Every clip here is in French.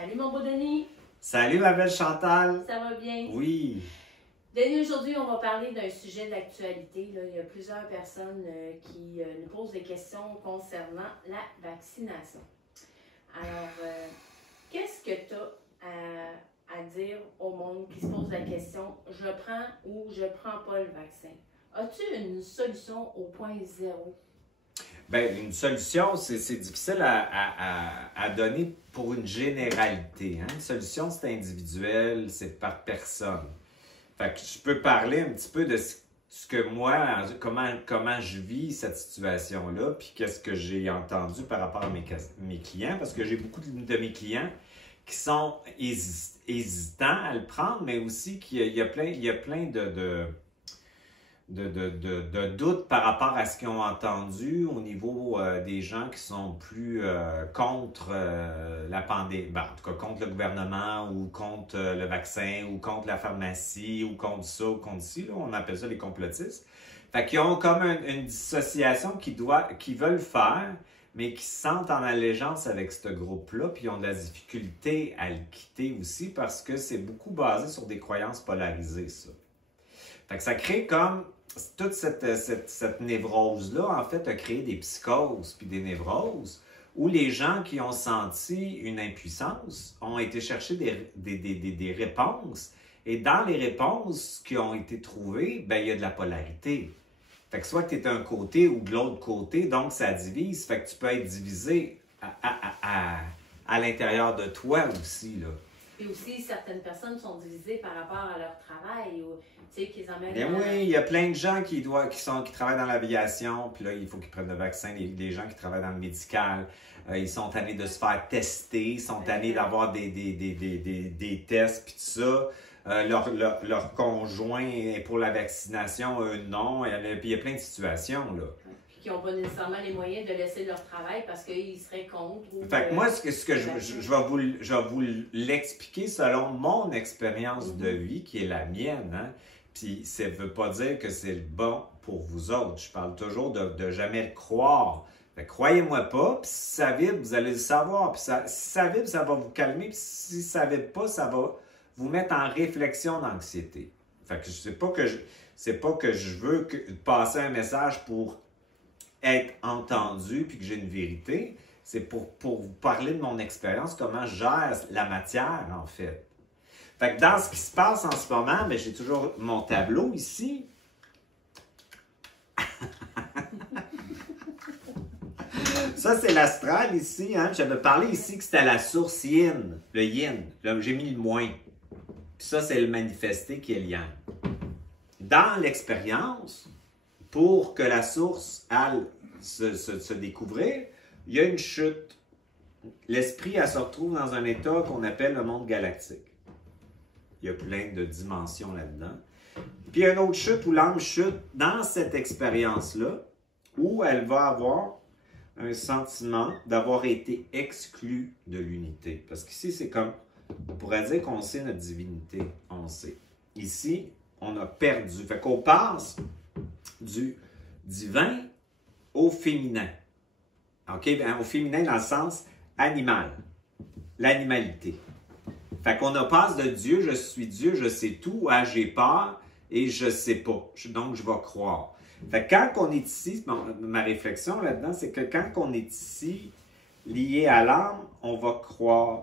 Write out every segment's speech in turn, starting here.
Salut mon beau Denis! Salut ma belle Chantal! Ça va bien? Oui! Denis, aujourd'hui, on va parler d'un sujet d'actualité. Il y a plusieurs personnes qui nous posent des questions concernant la vaccination. Alors, qu'est-ce que tu as à dire au monde qui se pose la question « Je prends ou je prends pas le vaccin ». As-tu une solution au point zéro? Bien, une solution, c'est difficile à donner pour une généralité. Hein? Une solution, c'est individuel, c'est par personne. Fait que je peux parler un petit peu de ce que moi, comment je vis cette situation-là, puis qu'est-ce que j'ai entendu par rapport à mes clients, parce que j'ai beaucoup de mes clients qui sont hésitants à le prendre, mais aussi qu'il y a plein de doutes par rapport à ce qu'ils ont entendu au niveau des gens qui sont plus contre la pandémie, ben, en tout cas contre le gouvernement ou contre le vaccin ou contre la pharmacie ou contre ça ou contre ci, là, on appelle ça les complotistes. Fait qu'ils ont comme une dissociation qu'ils veulent faire, mais qui se sentent en allégeance avec ce groupe-là, puis ils ont de la difficulté à le quitter aussi parce que c'est beaucoup basé sur des croyances polarisées, ça. Fait que ça crée comme toute cette névrose-là, en fait, a créé des psychoses puis des névroses où les gens qui ont senti une impuissance ont été chercher des réponses. Et dans les réponses qui ont été trouvées, ben, il y a de la polarité. Fait que soit que tu es d'un côté ou de l'autre côté, donc ça divise. Fait que tu peux être divisé à l'intérieur de toi aussi, là. Et aussi, certaines personnes sont divisées par rapport à leur travail, ou, tu sais, qu'ils emmènent... Bien oui, il y a plein de gens qui travaillent dans l'aviation, puis là, il faut qu'ils prennent le vaccin. Des gens qui travaillent dans le médical, ils sont tannés de se faire tester, ils sont tannés d'avoir des tests, puis tout ça. Leur conjoint est pour la vaccination, eux non. Puis il y a plein de situations, là. Qui n'ont pas nécessairement les moyens de laisser leur travail parce qu'ils seraient contre. Fait que moi, ce que je vais vous l'expliquer selon mon expérience de vie, qui est la mienne. Hein? Puis ça ne veut pas dire que c'est le bon pour vous autres. Je parle toujours de jamais le croire. Fait que croyez-moi pas, puis si ça vibre, vous allez le savoir. Puis si ça vibre, ça va vous calmer. Puis si ça vibre pas, ça va vous mettre en réflexion d'anxiété. Fait que c'est pas que je veux passer un message pour être entendu puis que j'ai une vérité, c'est pour vous parler de mon expérience, comment je gère la matière, en fait. Fait que dans ce qui se passe en ce moment, bien, j'ai toujours mon tableau ici. Ça, c'est l'astral ici. Hein? J'avais parlé ici que c'était la source yin, le yin. J'ai mis le moins. Puis ça, c'est le manifesté qui est le yang. Dans l'expérience, pour que la source aille se découvrir, il y a une chute. L'esprit, elle se retrouve dans un état qu'on appelle le monde galactique. Il y a plein de dimensions là-dedans. Puis il y a une autre chute où l'âme chute dans cette expérience-là, où elle va avoir un sentiment d'avoir été exclue de l'unité. Parce qu'ici, c'est comme, on pourrait dire qu'on sait notre divinité, on sait. Ici, on a perdu. Fait qu'on passe du divin au féminin. OK? Bien, au féminin dans le sens animal. L'animalité. Fait qu'on passe de Dieu, je suis Dieu, je sais tout, à j'ai peur et je sais pas. Donc, je vais croire. Fait que quand on est ici, ma réflexion là-dedans, c'est que quand on est ici, lié à l'âme, on va croire.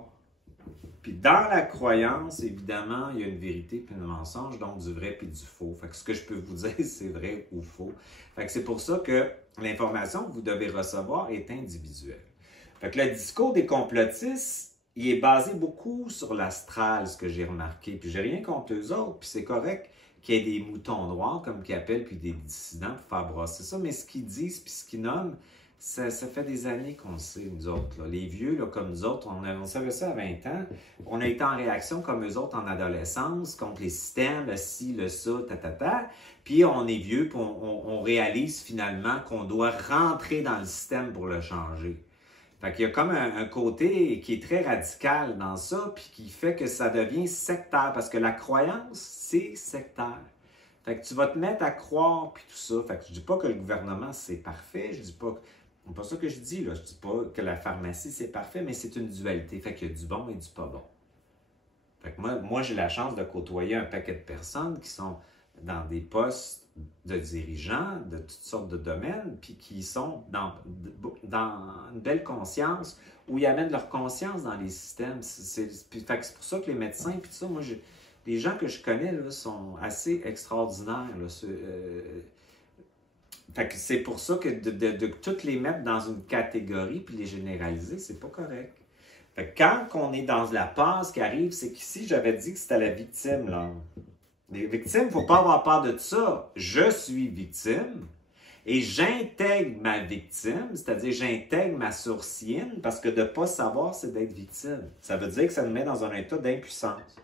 Puis dans la croyance, évidemment, il y a une vérité puis un mensonge, donc du vrai puis du faux. Fait que ce que je peux vous dire, c'est vrai ou faux. Fait que c'est pour ça que l'information que vous devez recevoir est individuelle. Fait que le discours des complotistes, il est basé beaucoup sur l'astral, ce que j'ai remarqué. Puis j'ai rien contre eux autres, puis c'est correct qu'il y ait des moutons noirs, comme qu'ils appellent, puis des dissidents pour faire brasser ça. Mais ce qu'ils disent puis ce qu'ils nomment, ça fait des années qu'on le sait, nous autres. Là. Les vieux, là, comme nous autres, on savait ça à 20 ans. On a été en réaction comme eux autres en adolescence, contre les systèmes, le ci, le ça, ta. Puis on est vieux, puis on réalise finalement qu'on doit rentrer dans le système pour le changer. Fait qu'il y a comme un côté qui est très radical dans ça, puis qui fait que ça devient sectaire, parce que la croyance, c'est sectaire. Fait que tu vas te mettre à croire, puis tout ça. Fait que je dis pas que le gouvernement, c'est parfait, je dis pas que C'est pas ça que je dis, là. Je dis pas que la pharmacie, c'est parfait, mais c'est une dualité. Fait qu'il y a du bon et du pas bon. Fait que moi j'ai la chance de côtoyer un paquet de personnes qui sont dans des postes de dirigeants de toutes sortes de domaines, puis qui sont dans une belle conscience, où ils amènent leur conscience dans les systèmes. Fait que c'est pour ça que les médecins, puis tout ça, les gens que je connais là, sont assez extraordinaires. Là, fait que c'est pour ça que de toutes les mettre dans une catégorie puis les généraliser, c'est pas correct. Fait que quand on est dans la passe qui arrive, c'est qu'ici, j'avais dit que c'était la victime, là. Les victimes, il ne faut pas avoir peur de ça. Je suis victime et j'intègre ma victime, c'est-à-dire j'intègre ma sourciine, parce que de ne pas savoir, c'est d'être victime. Ça veut dire que ça nous met dans un état d'impuissance.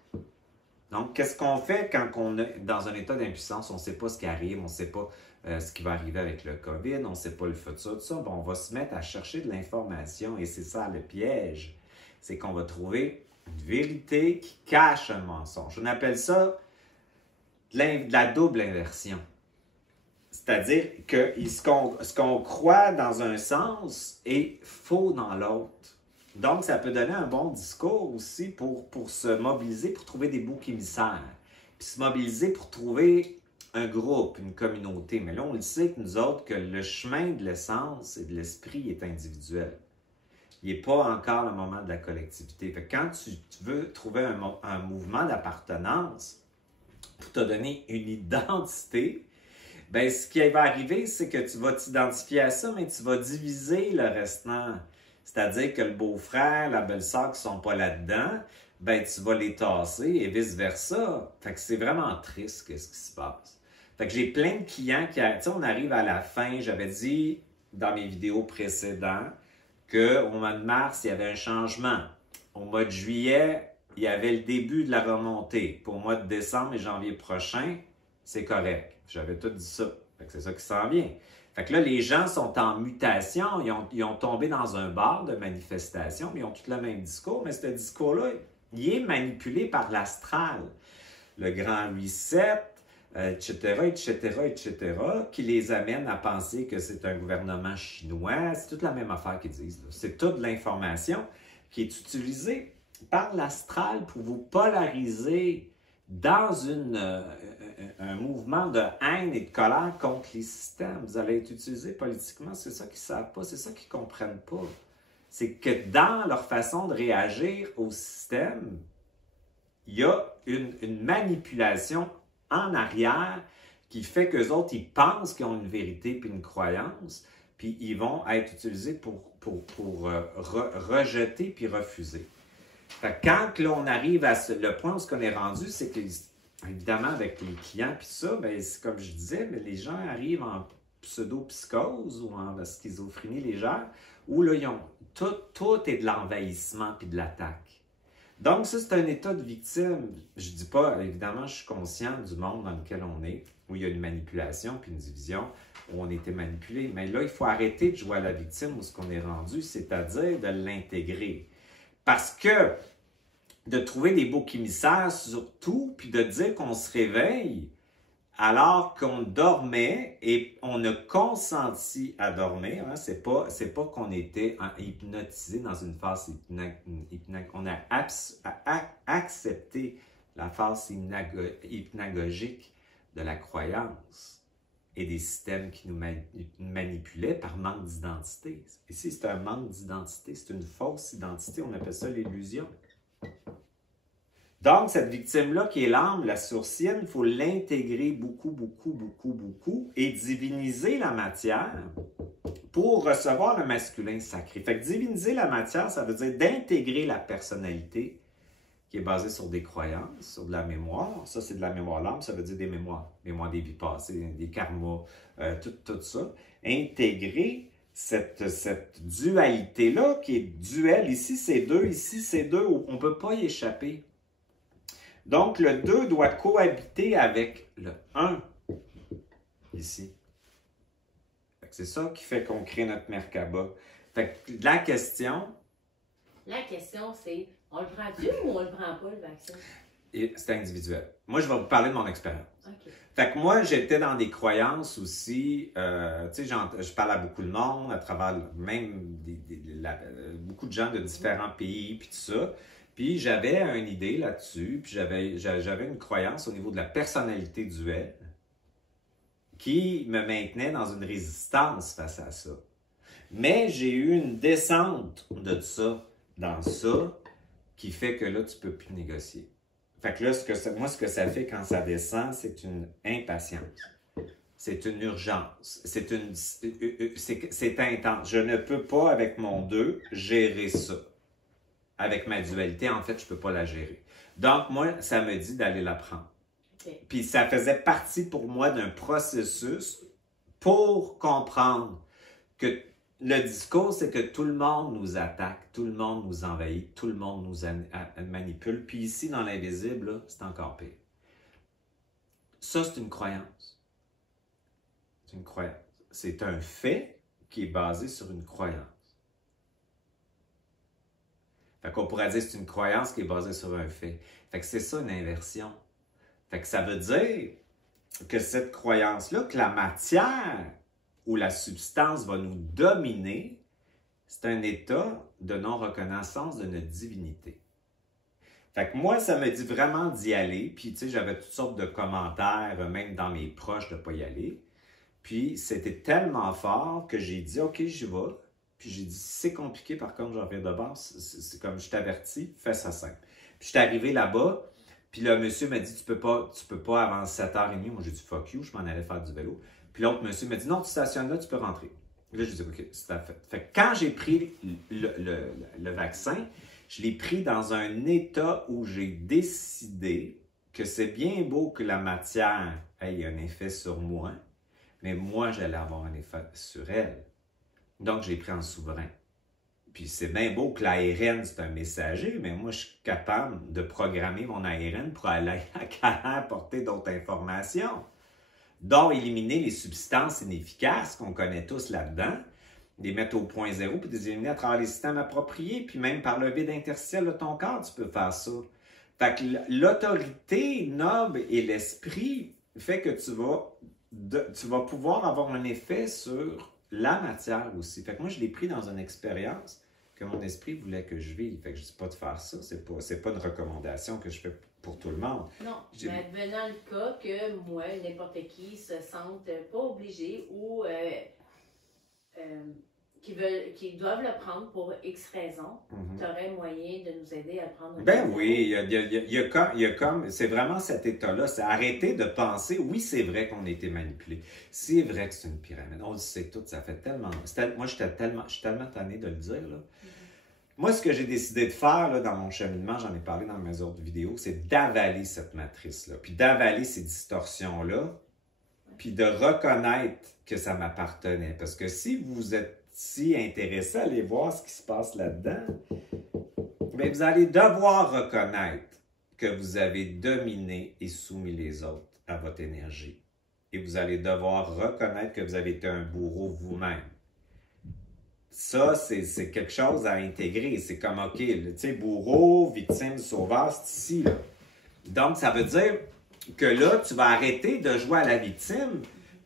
Donc, qu'est-ce qu'on fait quand on est dans un état d'impuissance? On ne sait pas ce qui arrive, on ne sait pas ce qui va arriver avec le COVID, on ne sait pas le futur, tout ça. Bon, on va se mettre à chercher de l'information et c'est ça le piège. C'est qu'on va trouver une vérité qui cache un mensonge. On appelle ça de la double inversion. C'est-à-dire que ce qu'on croit dans un sens est faux dans l'autre. Donc, ça peut donner un bon discours aussi pour se mobiliser, pour trouver des boucs émissaires. Puis se mobiliser pour trouver un groupe, une communauté. Mais là, on le sait que nous autres, que le chemin de l'essence et de l'esprit est individuel. Il n'est pas encore le moment de la collectivité. Fait que quand tu veux trouver un mouvement d'appartenance pour te donner une identité, bien, ce qui va arriver, c'est que tu vas t'identifier à ça, mais tu vas diviser le restant. C'est-à-dire que le beau-frère, la belle-sœur qui ne sont pas là-dedans, ben tu vas les tasser et vice-versa. Fait que c'est vraiment triste ce qui se passe. Fait que j'ai plein de clients qui... Tu sais, on arrive à la fin, j'avais dit dans mes vidéos précédentes qu'au mois de mars, il y avait un changement. Au mois de juillet, il y avait le début de la remontée. Pour le mois de décembre et janvier prochain, c'est correct. J'avais tout dit ça. Fait que c'est ça qui s'en vient. Fait que là, les gens sont en mutation. Ils ont tombé dans un bar de manifestation, mais ils ont tous le même discours. Mais ce discours-là, il est manipulé par l'astral. Le grand reset, etc., qui les amène à penser que c'est un gouvernement chinois. C'est toute la même affaire qu'ils disent. C'est toute l'information qui est utilisée par l'astral pour vous polariser dans un mouvement de haine et de colère contre les systèmes. Vous allez être utilisé politiquement, c'est ça qu'ils ne savent pas, c'est ça qu'ils ne comprennent pas. C'est que dans leur façon de réagir au système, il y a une manipulation en arrière qui fait qu'eux autres, ils pensent qu'ils ont une vérité puis une croyance, puis ils vont être utilisés pour rejeter puis refuser. Fait que quand là, on arrive à le point où on est rendu, c'est que, évidemment, avec les clients puis ça, ben, c'est comme je disais, mais les gens arrivent en pseudo-psychose ou en schizophrénie légère, où là, tout est de l'envahissement puis de l'attaque. Donc, ça, c'est un état de victime. Je dis pas, évidemment, je suis conscient du monde dans lequel on est, où il y a une manipulation puis une division, où on a été manipulé. Mais là, il faut arrêter de jouer à la victime où ce qu'on est rendu, c'est-à-dire de l'intégrer. Parce que de trouver des boucs émissaires surtout, puis de dire qu'on se réveille alors qu'on dormait et on a consenti à dormir. Hein, c'est pas qu'on était hypnotisé dans une phase on a accepté la phase hypnagogique de la croyance et des systèmes qui nous manipulaient par manque d'identité. Ici, c'est un manque d'identité, c'est une fausse identité, on appelle ça l'illusion. Donc, cette victime-là qui est l'âme, la sourcienne, il faut l'intégrer beaucoup et diviniser la matière pour recevoir le masculin sacré. Fait que diviniser la matière, ça veut dire d'intégrer la personnalité qui est basée sur des croyances, sur de la mémoire. Ça, c'est de la mémoire l'âme, ça veut dire des mémoires. Mémoire des vies passées, des karmas, tout ça. Intégrer cette dualité-là qui est duel. Ici, c'est deux, ici, c'est deux. On ne peut pas y échapper. Donc, le 2 doit cohabiter avec le 1, ici. C'est ça qui fait qu'on crée notre Merkaba. Fait que la question... La question, c'est, on le prend-tu ou on le prend pas, le vaccin? c'était individuel. Moi, je vais vous parler de mon expérience. OK. Fait que moi, j'étais dans des croyances aussi. Tu sais, je parle à beaucoup de monde, à travers même beaucoup de gens de différents pays, puis tout ça. Puis j'avais une idée là-dessus, puis j'avais une croyance au niveau de la personnalité duel qui me maintenait dans une résistance face à ça. Mais j'ai eu une descente de ça dans ça qui fait que là, tu ne peux plus négocier. Fait que là, ce que ça fait quand ça descend, c'est une impatience. C'est une urgence. C'est intense. Je ne peux pas, avec mon 2, gérer ça. Avec ma dualité, en fait, je ne peux pas la gérer. Donc, moi, ça me dit d'aller la prendre. Okay. Puis ça faisait partie pour moi d'un processus pour comprendre que le discours, c'est que tout le monde nous attaque, tout le monde nous envahit, tout le monde nous manipule. Puis ici, dans l'invisible, c'est encore pire. Ça, c'est une croyance. C'est une croyance. C'est un fait qui est basé sur une croyance. Fait qu'on pourrait dire que c'est une croyance qui est basée sur un fait. Fait que c'est ça une inversion. Fait que ça veut dire que cette croyance-là, que la matière où la substance va nous dominer, c'est un état de non-reconnaissance de notre divinité. Fait que moi, ça me dit vraiment d'y aller. Puis, tu sais, j'avais toutes sortes de commentaires, même dans mes proches, de ne pas y aller. Puis, c'était tellement fort que j'ai dit, OK, j'y vais. Puis, j'ai dit, c'est compliqué, par contre, j'en reviens de base. C'est comme je t'avertis, fais ça simple. Puis, je suis arrivé là-bas. Puis, le monsieur m'a dit, tu peux pas avant 7h30. Moi, j'ai dit, fuck you, je m'en allais faire du vélo. Puis l'autre monsieur m'a dit, non, tu stationnes là, tu peux rentrer. Là, je dis, OK, c'est fait. Fait que quand j'ai pris le vaccin, je l'ai pris dans un état où j'ai décidé que c'est bien beau que la matière ait un effet sur moi, mais moi, j'allais avoir un effet sur elle. Donc, j'ai pris en souverain. Puis c'est bien beau que l'ARN, c'est un messager, mais moi, je suis capable de programmer mon ARN pour aller apporter d'autres informations, dont éliminer les substances inefficaces qu'on connaît tous là-dedans, les mettre au point zéro, puis les éliminer à travers les systèmes appropriés, puis même par le vide interstitiel de ton corps, tu peux faire ça. Fait que l'autorité noble et l'esprit fait que tu vas pouvoir avoir un effet sur la matière aussi. Fait que moi, je l'ai pris dans une expérience que mon esprit voulait que je vive. Fait que je ne dis pas de faire ça, c'est pas une recommandation que je fais pour tout le monde. Non, mais advenant le cas que moi, n'importe qui se sente pas obligé ou qui doivent le prendre pour X raisons, tu aurais moyen de nous aider à prendre un Ben oui, il y a comme c'est vraiment cet état-là, c'est arrêter de penser, oui, c'est vrai qu'on a été manipulé, c'est vrai que c'est une pyramide, on le sait tout, ça fait tellement, moi je suis tellement tanné de le dire, là. Moi, ce que j'ai décidé de faire là, dans mon cheminement, j'en ai parlé dans mes autres vidéos, c'est d'avaler cette matrice-là, puis d'avaler ces distorsions-là, puis de reconnaître que ça m'appartenait. Parce que si vous êtes si intéressé à aller voir ce qui se passe là-dedans, bien, vous allez devoir reconnaître que vous avez dominé et soumis les autres à votre énergie. Et vous allez devoir reconnaître que vous avez été un bourreau vous-même. Ça, c'est quelque chose à intégrer. C'est comme, OK, tu sais, bourreau, victime, sauveur, c'est ici, là. Donc, ça veut dire que là, tu vas arrêter de jouer à la victime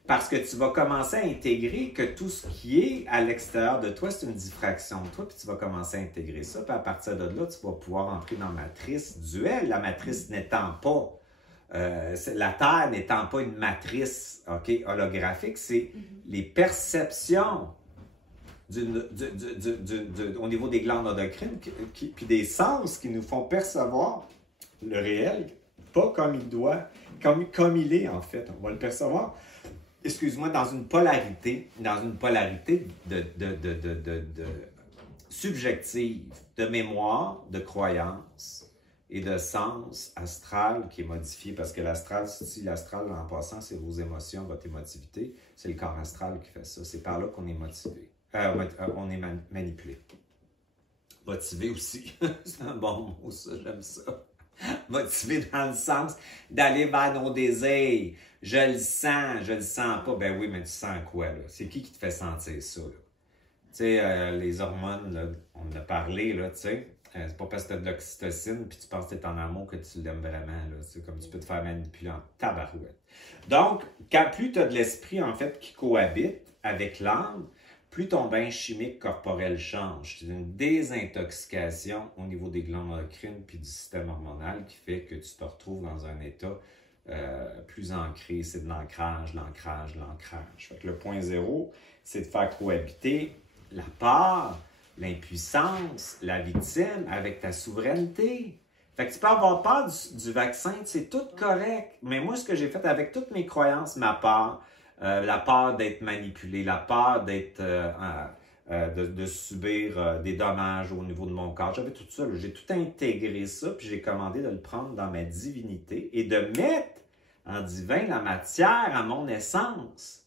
parce que tu vas commencer à intégrer que tout ce qui est à l'extérieur de toi, c'est une diffraction de toi, puis tu vas commencer à intégrer ça. Puis à partir de là, tu vas pouvoir entrer dans la matrice duel. La matrice n'étant pas, la Terre n'étant pas une matrice holographique, c'est les perceptions au niveau des glandes endocrines, puis des sens qui nous font percevoir le réel, pas comme il doit, comme il est en fait. On va le percevoir, excuse-moi, dans une polarité subjective, de mémoire, de croyance et de sens astral qui est modifié, parce que l'astral, si l'astral en passant, c'est vos émotions, votre émotivité, c'est le corps astral qui fait ça. C'est par là qu'on est motivé. On est manipulé. Motivé aussi. C'est un bon mot, ça, j'aime ça. Motivé dans le sens d'aller vers nos désirs. Je le sens pas. Ben oui, mais tu sens quoi, là? C'est qui te fait sentir ça, là? Tu sais, les hormones, là, on en a parlé, là, tu sais. C'est pas parce que tu as de l'oxytocine puis tu penses que tu es en amour que tu l'aimes vraiment. C'est comme tu peux te faire manipuler en tabarouette. Donc, plus tu as de l'esprit, en fait, qui cohabite avec l'âme, plus ton bain chimique corporel change. C'est une désintoxication au niveau des glandes endocrines puis du système hormonal qui fait que tu te retrouves dans un état plus ancré. C'est de l'ancrage, l'ancrage, l'ancrage. Fait que le point zéro, c'est de faire cohabiter la peur, l'impuissance, la victime avec ta souveraineté. Fait que tu peux avoir peur du vaccin, c'est tout correct. Mais moi, ce que j'ai fait avec toutes mes croyances, ma peur, la peur d'être manipulé, la peur d'être de subir des dommages au niveau de mon corps. J'avais tout ça, j'ai tout intégré ça, puis j'ai commandé de le prendre dans ma divinité et de mettre en divin la matière à mon essence.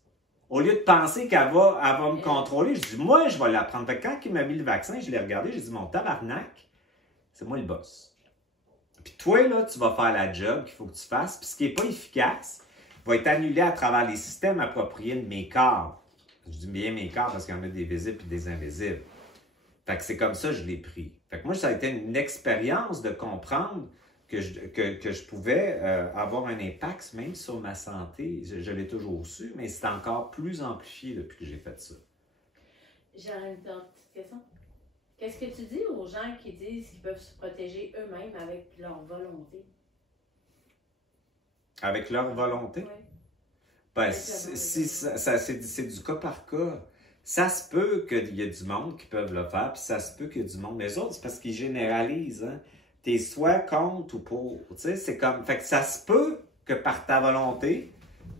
Au lieu de penser qu'elle va me contrôler, je dis, moi, je vais la prendre. Fait que quand il m'a mis le vaccin, je l'ai regardé, j'ai dit, mon tabarnak, c'est moi le boss. Puis toi, là, tu vas faire la job qu'il faut que tu fasses, puis ce qui n'est pas efficace va être annulé à travers les systèmes appropriés de mes corps. Je dis bien mes corps parce qu'il y en a des visibles et des invisibles. Fait que c'est comme ça que je l'ai pris. Fait que moi, ça a été une expérience de comprendre que je pouvais avoir un impact même sur ma santé. Je l'ai toujours su, mais c'est encore plus amplifié depuis que j'ai fait ça. J'aurais une petite question. Qu'est-ce que tu dis aux gens qui disent qu'ils peuvent se protéger eux-mêmes avec leur volonté? Avec leur volonté? Oui. Ben, c'est du cas par cas. Ça se peut qu'il y ait du monde qui peuvent le faire, puis ça se peut qu'il y ait du monde. Mais les autres, c'est parce qu'ils généralisent. Hein? T'es soit contre ou pour. Tu sais, c'est comme. Fait que ça se peut que par ta volonté,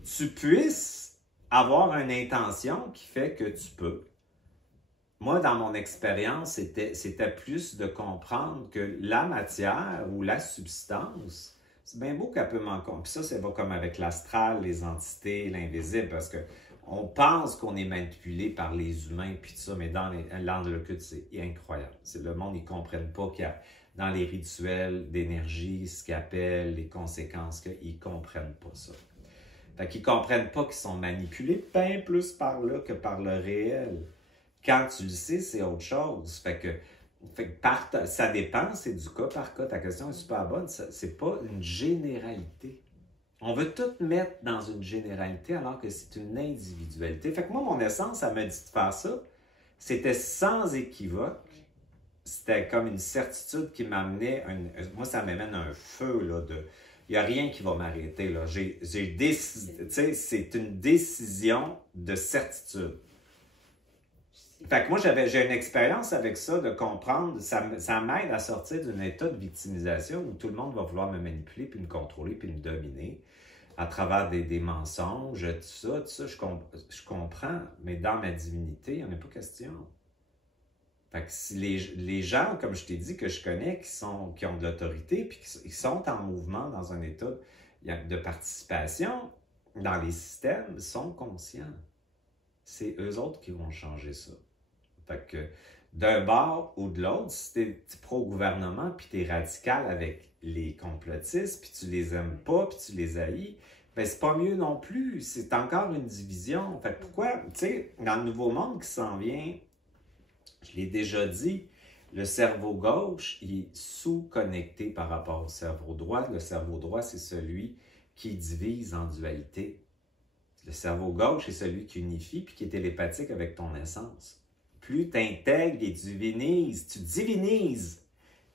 tu puisses avoir une intention qui fait que tu peux. Moi, dans mon expérience, c'était plus de comprendre que la matière ou la substance, c'est bien beau qu'elle peut manquer. Puis ça va comme avec l'astral, les entités, l'invisible, parce que on pense qu'on est manipulé par les humains, puis tout ça, mais dans l'art de l'occulte, c'est incroyable. Le monde, ils ne comprennent pas qu'il y a dans les rituels d'énergie, ce qu'ils appellent les conséquences, qu'ils ne comprennent pas ça. Fait qu'ils ne comprennent pas qu'ils sont manipulés bien plus par là que par le réel. Quand tu le sais, c'est autre chose. Fait que ça dépend, c'est du cas par cas. Ta question est super bonne. C'est pas une généralité. On veut tout mettre dans une généralité alors que c'est une individualité. Fait que moi, mon essence, ça m'a dit de faire ça. C'était sans équivoque. C'était comme une certitude qui m'amenait... Moi, ça m'amène un feu, là, de... Il n'y a rien qui va m'arrêter, là. J'ai décidé... Tu sais, c'est une décision de certitude. Fait que moi, j'ai une expérience avec ça, de comprendre, ça m'aide à sortir d'un état de victimisation où tout le monde va vouloir me manipuler, puis me contrôler, puis me dominer à travers des mensonges, tout ça, je comprends, mais dans ma divinité, il n'y en a pas question. Fait que si les gens, comme je t'ai dit, que je connais, qui ont de l'autorité, puis qui sont en mouvement dans un état de participation dans les systèmes, sont conscients. C'est eux autres qui vont changer ça. Fait que d'un bord ou de l'autre, si t'es pro-gouvernement puis t'es radical avec les complotistes puis tu les aimes pas puis tu les haïs, ben c'est pas mieux non plus. C'est encore une division. Fait que pourquoi, tu sais, dans le nouveau monde qui s'en vient, je l'ai déjà dit, le cerveau gauche il est sous-connecté par rapport au cerveau droit. Le cerveau droit, c'est celui qui divise en dualité. Le cerveau gauche est celui qui unifie puis qui est télépathique avec ton essence. Plus tu intègres et tu divinises,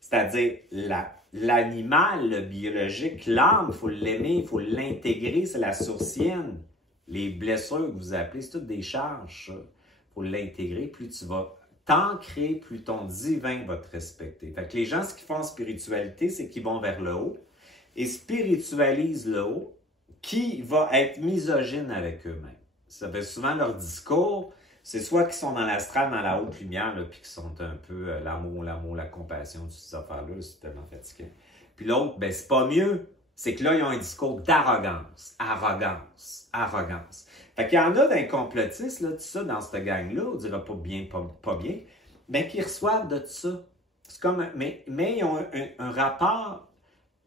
c'est-à-dire l'animal, le biologique, l'âme, il faut l'aimer, il faut l'intégrer, c'est la sourcienne. Les blessures que vous appelez, c'est toutes des charges, ça. Il faut l'intégrer, plus tu vas t'ancrer, plus ton divin va te respecter. Fait que les gens, ce qu'ils font en spiritualité, c'est qu'ils vont vers le haut et spiritualisent le haut, qui va être misogyne avec eux-mêmes. Ça fait souvent leur discours, c'est soit qu'ils sont dans l'astral, dans la haute lumière, là, puis qu'ils sont un peu l'amour, la compassion, toutes ces affaires-là, c'est tellement fatigant. Puis l'autre, ben c'est pas mieux. C'est que là, ils ont un discours d'arrogance. Arrogance. Fait qu'il y en a d'un complotiste, là, tout ça, dans cette gang-là, on dirait pas bien, mais qui reçoivent de tout ça. C'est comme, mais ils ont un rapport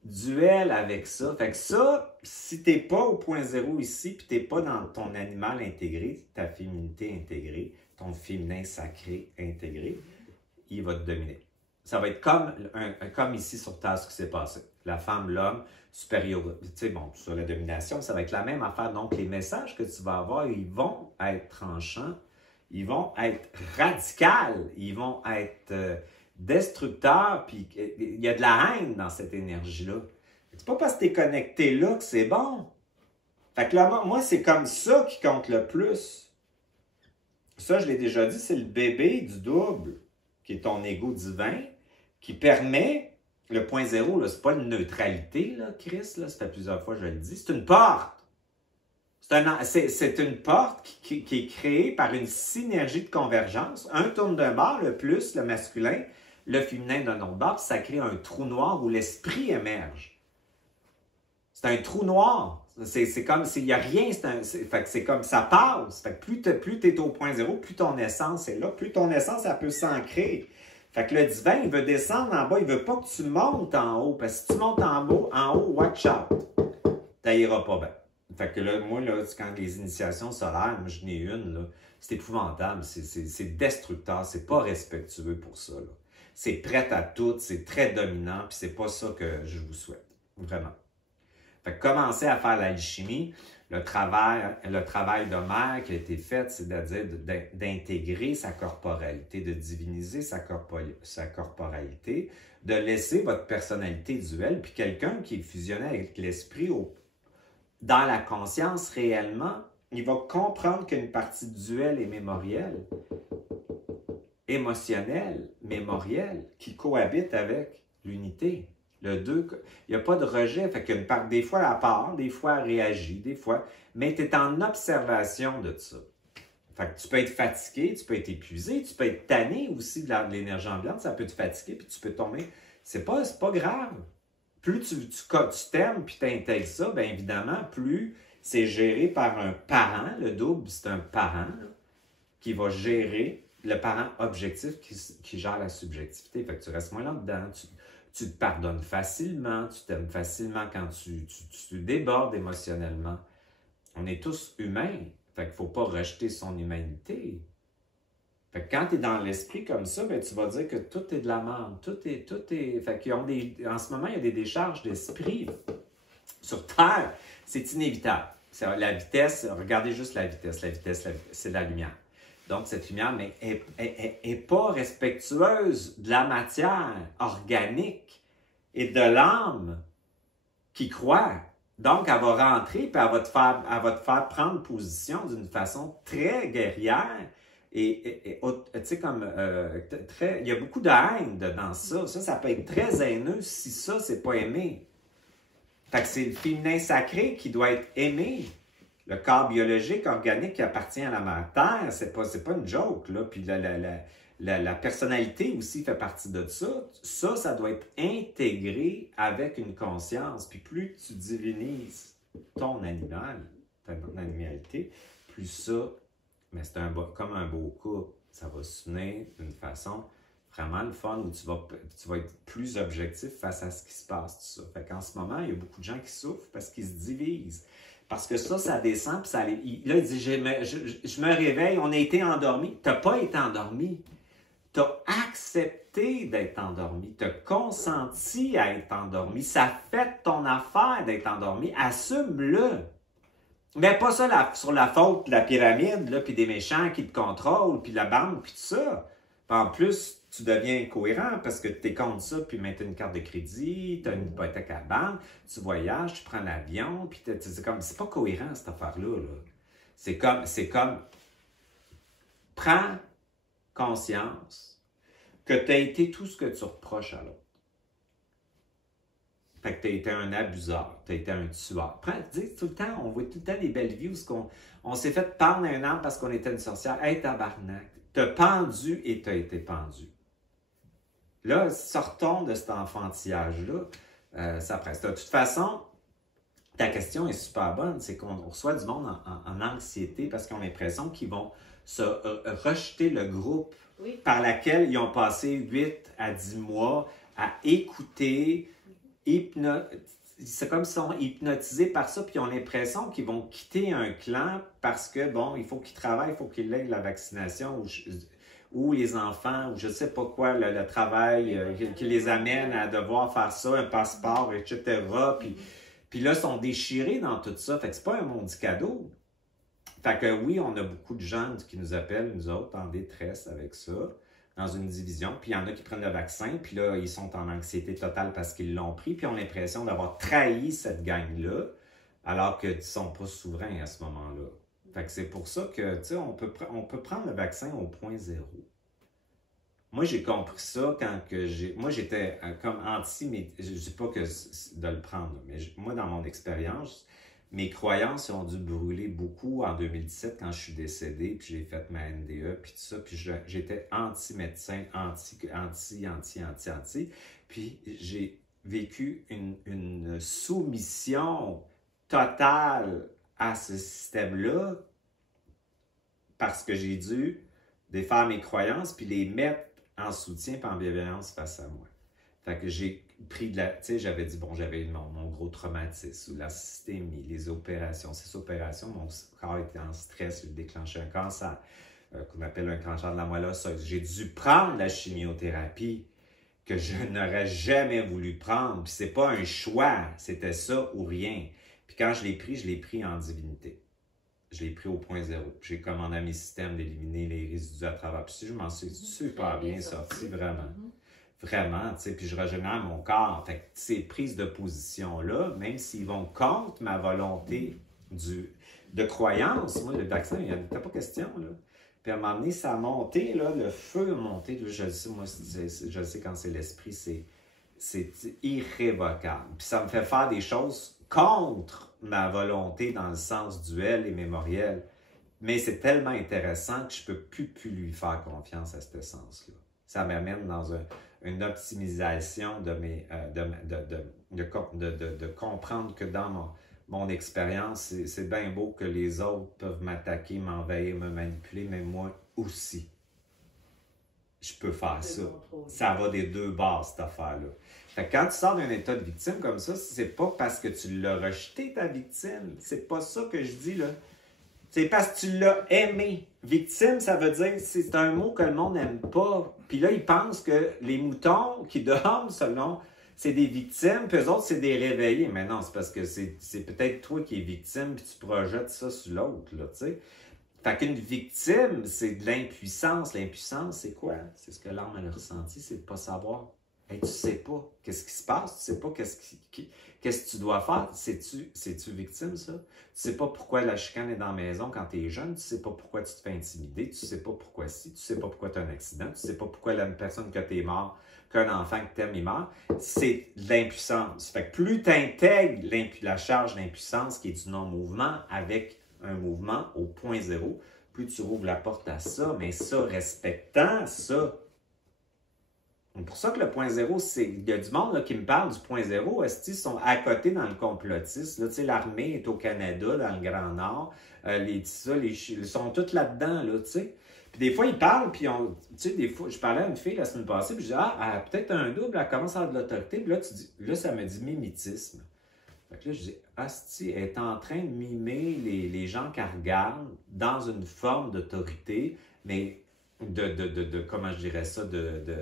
duel avec ça. Fait que ça, si t'es pas au point zéro ici, puis t'es pas dans ton animal intégré, ta féminité intégrée, ton féminin sacré intégré, il va te dominer. Ça va être comme ici sur Terre, ce qui s'est passé. La femme, l'homme, supérieur. Tu sais, bon, sur la domination, ça va être la même affaire. Donc, les messages que tu vas avoir, ils vont être tranchants, ils vont être radicaux, ils vont être destructeurs, puis il y a de la haine dans cette énergie-là. C'est pas parce que tu es connecté là que c'est bon. Fait que là, moi, c'est comme ça qui compte le plus. Ça, je l'ai déjà dit, c'est le bébé du double, qui est ton ego divin, qui permet, le point zéro, c'est pas une neutralité, là, Chris, là, ça fait plusieurs fois que je le dis, c'est une porte. C'est une porte qui est créée par une synergie de convergence. Un tourne d'un bord, le plus, le masculin, le féminin d'un autre bord, puis ça crée un trou noir où l'esprit émerge. C'est un trou noir. C'est comme s'il n'y a rien, c'est comme ça passe. Fait que plus tu es au point zéro, plus ton essence est là, plus ton essence, elle peut s'ancrer. Fait que le divin, il veut descendre en bas, il ne veut pas que tu montes en haut. Parce que si tu montes en haut, watch out. Ça ira pas bien. Fait que là, moi, là, quand les initiations solaires, moi, je n'ai une, là, c'est épouvantable, c'est destructeur, c'est pas respectueux pour ça, là. C'est prêt à tout, c'est très dominant, puis c'est pas ça que je vous souhaite. Vraiment. Fait que commencer à faire l'alchimie, le travail de mère qui a été fait, c'est-à-dire d'intégrer sa corporalité, de diviniser sa corporalité, de laisser votre personnalité duelle, puis quelqu'un qui est fusionné avec l'esprit dans la conscience réellement, il va comprendre qu'une partie duelle et mémorielle, émotionnelle, mémorielle, qui cohabite avec l'unité. Le deux, il n'y a pas de rejet, fait qu'il y a une part, des fois elle part, des fois elle réagit, des fois, mais tu es en observation de ça. Fait que tu peux être fatigué, tu peux être épuisé, tu peux être tanné aussi de l'énergie ambiante, ça peut te fatiguer, puis tu peux tomber. C'est pas grave. Plus tu t'aimes puis tu intègres ça, bien évidemment, plus c'est géré par un parent. Le double, c'est un parent là, qui va gérer, le parent objectif qui gère la subjectivité. Fait que tu restes moins là-dedans, tu te pardonnes facilement, tu t'aimes facilement quand tu débordes émotionnellement. On est tous humains, fait qu'il ne faut pas rejeter son humanité. Fait que quand tu es dans l'esprit comme ça, ben, tu vas dire que tout est de la merde, tout est... Fait qu'ils ont en ce moment, il y a des décharges d'esprit sur Terre. C'est inévitable. La vitesse, regardez juste la vitesse, c'est de la lumière. Donc, cette lumière n'est pas respectueuse de la matière organique et de l'âme qui croit. Donc, elle va rentrer et elle va te faire prendre position d'une façon très guerrière. Et tu sais, comme, il y a beaucoup de haine dans ça. Ça peut être très haineux si ça, c'est pas aimé. Fait que c'est le féminin sacré qui doit être aimé. Le corps biologique, organique qui appartient à la mère Terre, c'est pas une joke, là. Puis la personnalité aussi fait partie de ça. Ça doit être intégré avec une conscience. Puis plus tu divinises ton animal, ton animalité, plus ça, mais c'est comme un beau couple. Ça va s'unir d'une façon vraiment le fun où tu vas être plus objectif face à ce qui se passe. Tout ça. Fait qu'en ce moment, il y a beaucoup de gens qui souffrent parce qu'ils se divisent. Parce que ça descend, puis là, il dit, je me réveille, on a été endormi. Tu n'as pas été endormi. Tu as accepté d'être endormi. Tu as consenti à être endormi. Ça fait ton affaire d'être endormi. Assume-le. Mais pas ça sur la faute de la pyramide, là, puis des méchants qui te contrôlent, puis la banque, puis tout ça. Puis en plus, tu deviens incohérent parce que tu es contre ça, puis maintenant une carte de crédit, tu as une hypothèque à la banque, tu voyages, tu prends l'avion, puis c'est pas cohérent cette affaire-là. Là. C'est comme, prends conscience que tu as été tout ce que tu reproches à l'autre. Fait que tu as été un abuseur, tu as été un tueur. Dis tout le temps, on voit tout le temps des belles vies où on s'est fait pendre un arbre parce qu'on était une sorcière. Hey, tabarnak, t'as pendu et t'as été pendu. Là, sortons de cet enfantillage-là, ça presse. De toute façon, ta question est super bonne, c'est qu'on reçoit du monde en anxiété parce qu'ils ont l'impression qu'ils vont se rejeter le groupe par lequel ils ont passé 8 à 10 mois à écouter, c'est comme s'ils sont hypnotisés par ça, puis ils ont l'impression qu'ils vont quitter un clan parce que, bon, il faut qu'ils travaillent, il faut qu'ils lèguent la vaccination ou les enfants, ou je ne sais pas quoi, le travail qui les amène à devoir faire ça, un passeport, etc. Puis là, ils sont déchirés dans tout ça. Fait que c'est pas un maudit cadeau. Fait que oui, on a beaucoup de gens qui nous appellent, nous autres, en détresse avec ça, dans une division. Puis il y en a qui prennent le vaccin, puis là, ils sont en anxiété totale parce qu'ils l'ont pris, puis ont l'impression d'avoir trahi cette gang-là, alors qu'ils ne sont pas souverains à ce moment-là. Fait que c'est pour ça que, tu sais, on peut prendre le vaccin au point zéro. Moi, j'ai compris ça quand que j'ai... Moi, j'étais comme anti, mais je ne dis pas que de le prendre, mais moi, dans mon expérience, mes croyances ont dû brûler beaucoup en 2017 quand je suis décédé, puis j'ai fait ma NDE, puis tout ça, puis j'étais anti-médecin, anti, puis j'ai vécu une soumission totale à ce système-là parce que j'ai dû défaire mes croyances puis les mettre en soutien et en bienveillance face à moi. Fait que j'ai pris de la... Tu sais, j'avais dit, bon, j'avais mon gros traumatisme, la systémie, les opérations. Ces opérations, mon corps était en stress, il déclenchait un cancer, qu'on appelle un cancer de la moelle osseuse. J'ai dû prendre la chimiothérapie que je n'aurais jamais voulu prendre. Puis c'est pas un choix, c'était ça ou rien. Puis quand je l'ai pris en divinité. Je l'ai pris au point zéro. J'ai commandé à mes systèmes d'éliminer les résidus à travers. Puis je m'en suis super bien sorti, vraiment. Vraiment, tu sais, puis je régénère mon corps. Fait que ces prises de position-là, même s'ils vont contre ma volonté de croyance, moi, le vaccin, il n'y avait pas question, là. Puis à un moment donné, ça a monté, là, le feu a monté. Là, je le sais, moi, je le sais quand c'est l'esprit, c'est irrévocable. Puis ça me fait faire des choses contre ma volonté dans le sens duel et mémoriel. Mais c'est tellement intéressant que je ne peux plus lui faire confiance à cet sens-là. Ça m'amène dans une optimisation de comprendre que dans mon expérience, c'est bien beau que les autres peuvent m'attaquer, m'envahir, me manipuler, mais moi aussi. Je peux faire ça. Ça va des deux bords, cette affaire-là. Fait que quand tu sors d'un état de victime comme ça, c'est pas parce que tu l'as rejeté, ta victime. C'est pas ça que je dis, là. C'est parce que tu l'as aimé. Victime, ça veut dire, c'est un mot que le monde n'aime pas. Puis là, ils pensent que les moutons qui dorment, selon, c'est des victimes, puis eux autres, c'est des réveillés. Mais non, c'est parce que c'est peut-être toi qui es victime, puis tu projettes ça sur l'autre, là, tu sais. Fait qu'une victime, c'est de l'impuissance. L'impuissance, c'est quoi? C'est ce que l'âme a ressenti, c'est de ne pas savoir. Hey, tu ne sais pas qu'est-ce qui se passe, tu ne sais pas qu'est-ce que tu dois faire. C'est-tu victime, ça? Tu ne sais pas pourquoi la chicane est dans la maison quand tu es jeune, tu ne sais pas pourquoi tu te fais intimider, tu ne sais pas pourquoi tu ne sais pas pourquoi tu as un accident, tu ne sais pas pourquoi la personne que tu es mort, qu'un enfant que tu aimes est mort. C'est de l'impuissance. Fait que plus tu intègres la charge d'impuissance qui est du non-mouvement avec un mouvement au point zéro, plus tu rouvres la porte à ça, mais ça, respectant ça. C'est pour ça que le point zéro, il y a du monde là, qui me parle du point zéro, ils sont à côté dans le complotisme. L'armée est au Canada, dans le Grand Nord, ils sont tous là-dedans, là, tu sais. Puis des fois, ils parlent, puis des fois, je parlais à une fille la semaine passée, puis je dis, elle a peut-être un double, elle commence à avoir de l'autorité, puis là, ça me dit mimétisme. Fait que là, je dis, Asti est en train de mimer les gens qu'elle regarde dans une forme d'autorité, mais comment je dirais ça, de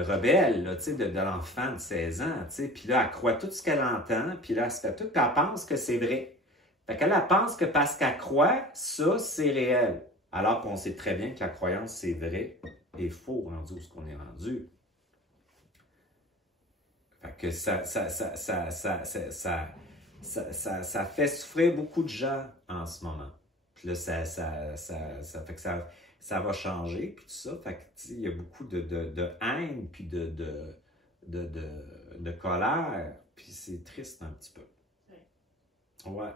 rebelle, là, de l'enfant de 16 ans. Puis là, elle croit tout ce qu'elle entend, puis là, elle se fait tout, puis elle pense que c'est vrai. Fait qu'elle pense que parce qu'elle croit, ça, c'est réel. Alors qu'on sait très bien que la croyance, c'est vrai et faux, rendu où ce qu'on est rendu. Fait que ça fait souffrir beaucoup de gens en ce moment. Puis là, ça fait que ça va changer, puis tout ça. Fait que, il y a beaucoup de haine, puis de colère, puis c'est triste un petit peu. Oui. Ouais.